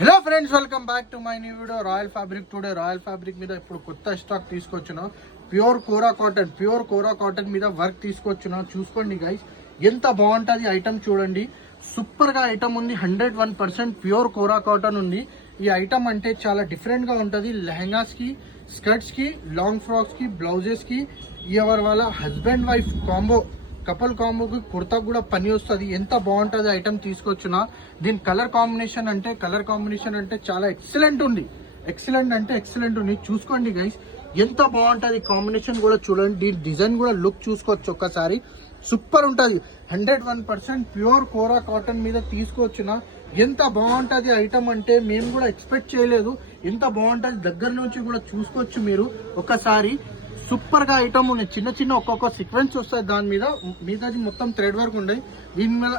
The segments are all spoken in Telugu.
Hello friends, welcome back to my new video royal fabric. Today royal fabric మీద ఇప్పుడు కొత్త స్టాక్ తీసుకొచ్చిన ప్యూర్ కోరా కాటన్ మీద వర్క్ తీసుకొచ్చిన. చూసుకోండి గైస్, ఎంత బాగుంటుంది ఐటమ్. చూడండి, సూపర్ గా ఐటమ్ ఉంది. 101% ప్యూర్ కోరా కాటన్ ఉంది. ఈ ఐటమ్ అంటే చాలా డిఫరెంట్ గా ఉంటుంది. లెహంగాస్ కి, స్కర్ట్స్ కి, లాంగ్ ఫ్రాక్స్ కి, బ్లౌజెస్ కి, ఎవరి వాళ్ళ హస్బెండ్ వైఫ్ కాంబో, కపుల్ కాంబోకి కుర్తా కూడా పని వస్తుంది. ఎంత బాగుంటుంది ఐటమ్ తీసుకొచ్చిన. దీని కలర్ కాంబినేషన్ అంటే చాలా ఎక్సలెంట్ ఉంది. ఎక్సలెంట్ ఉంది. చూసుకోండి గైస్, ఎంత బాగుంటుంది కాంబినేషన్ కూడా చూడండి. దీని డిజైన్ కూడా లుక్ చూసుకోవచ్చు ఒక్కసారి. సూపర్ ఉంటుంది. 101% ప్యూర్ కోరా కాటన్ మీద తీసుకొచ్చిన. ఎంత బాగుంటుంది ఐటమ్ అంటే మేము కూడా ఎక్స్పెక్ట్ చేయలేదు. ఎంత బాగుంటుంది దగ్గర నుంచి కూడా చూసుకోవచ్చు మీరు ఒకసారి. సూపర్ గా ఐటమ్ ఉన్నాయి. చిన్న ఒక్కొక్క సీక్వెన్స్ వస్తాయి. దాని మీద మిగతాది మొత్తం థ్రెడ్ వర్క్ ఉన్నాయి. దీని మీద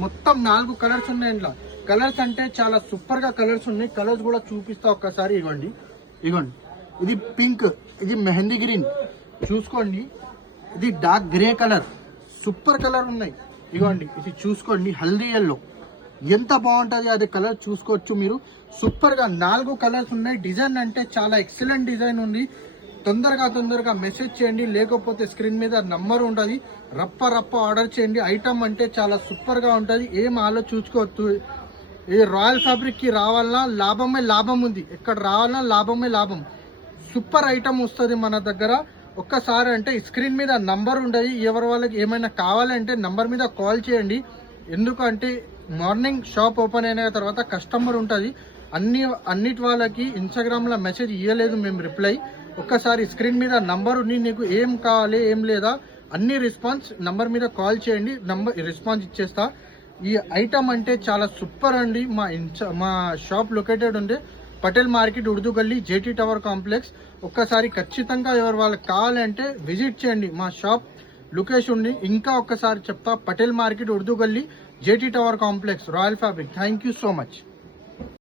మొత్తం 4 కలర్స్ ఉన్నాయి. ఇంట్లో కలర్స్ అంటే చాలా సూపర్ గా కలర్స్ ఉన్నాయి. కలర్స్ కూడా చూపిస్తా ఒక్కసారి. ఇవ్వండి, ఇది పింక్, ఇది మెహందీ గ్రీన్, చూసుకోండి. ఇది dark grey colour, super colour ఉన్నాయి. ఇవ్వండి, ఇది చూసుకోండి, హల్దీ ఎల్లో. ఎంత బాగుంటుంది అది కలర్ చూసుకోవచ్చు మీరు. సూపర్ గా 4 కలర్స్ ఉన్నాయి. డిజైన్ అంటే చాలా ఎక్సలెంట్ డిజైన్ ఉంది. తొందరగా మెసేజ్ చేయండి, లేకపోతే స్క్రీన్ మీద నంబర్ ఉంటుంది. రప్ప ఆర్డర్ చేయండి. ఐటమ్ అంటే చాలా సూపర్ గా ఉంటుంది. ఏం చూసుకోవచ్చు. ఈ రాయల్ ఫ్యాబ్రిక్ కి రావాలన్నా లాభం ఉంది. ఎక్కడ రావాలన్నా లాభం. సూపర్ ఐటమ్ వస్తుంది మన దగ్గర. ఒక్కసారి అంటే స్క్రీన్ మీద నంబర్ ఉంటుంది. ఎవరి వాళ్ళకి ఏమైనా కావాలంటే నంబర్ మీద కాల్ చేయండి. ఎందుకంటే మార్నింగ్ షాప్ ఓపెన్ అయిన తర్వాత కస్టమర్ ఉంటుంది. అన్నిటి వాళ్ళకి ఇన్స్టాగ్రామ్లో మెసేజ్ ఇవ్వలేదు మేము రిప్లై. ఒక్కసారి స్క్రీన్ మీద నంబర్ ఉంది. నీకు ఏం కావాలి ఏం లేదా అన్ని రెస్పాన్స్ నంబర్ మీద కాల్ చేయండి. రెస్పాన్స్ ఇచ్చేస్తా. ఈ ఐటమ్ అంటే చాలా సూపర్ అండి. మా షాప్ లొకేటెడ్ ఉంది పటేల్ మార్కెట్, ఉర్దూ గల్లీ, జేటీ టవర్ కాంప్లెక్స్. ఒక్కసారి ఖచ్చితంగా ఎవరు వాళ్ళకి కావాలంటే విజిట్ చేయండి. మా షాప్ లొకేషన్ ఉంది. ఇంకా ఒక్కసారి చెప్తా, పటేల్ మార్కెట్, ఉర్దూ గల్లీ, JT tower complex, royal fabric. Thank you so much.